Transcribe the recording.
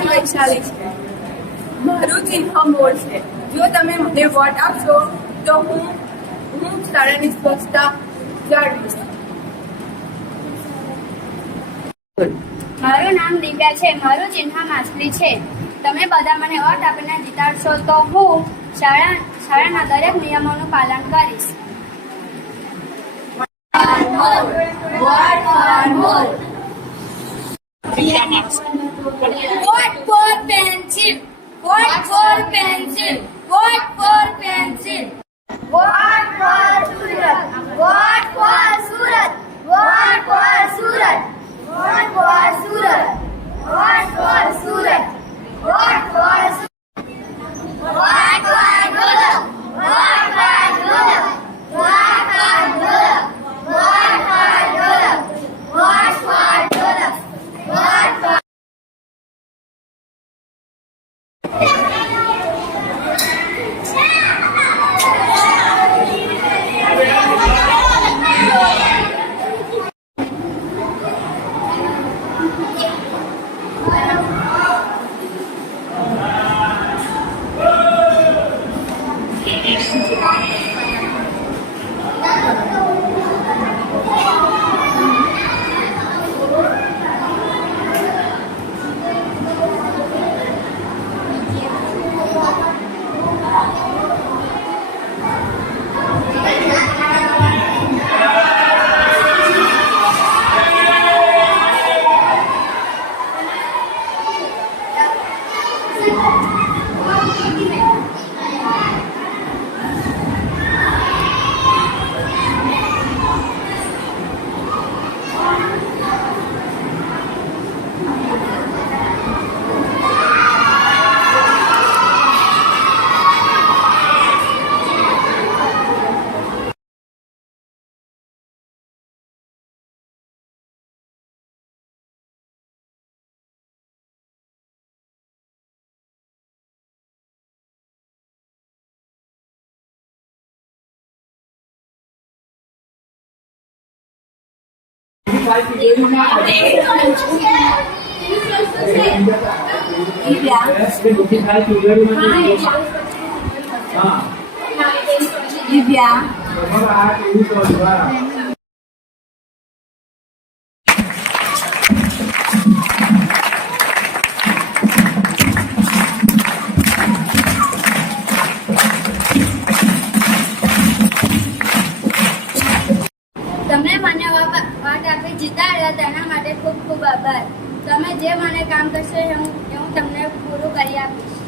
નામ વૈશાલી છે. મારું ચિહ્ન મોર છે. જો તમે મને વોટ આપશો તો હું શાળાની સ્વચ્છતા જાળવીશ. મારું નામ દિવ્યા છે. મારું ચિહ્ન માછલી છે. તમે બધા મને વોટ આપીને જીતાડશો તો હું શાળાના દરેક નિયમોનું પાલન કરીશ. Vote for pencil. Vote for pencil. Vote for pencil. Vote for Surat. Vote for Surat. Vote for Surat. Vote for Surat. Vote for Surat. Vote for Surat. Vote for Surat. Vote for Surat. Vote for Surat. Vote for Surat. Vote for Surat. Vote for Divya. તમે મને વાટ આપી જીતાડ્યા તેના માટે ખૂબ ખૂબ આભાર. તમે જે મને કામ કરશો એ હું તમને પૂરું કરી આપીશ.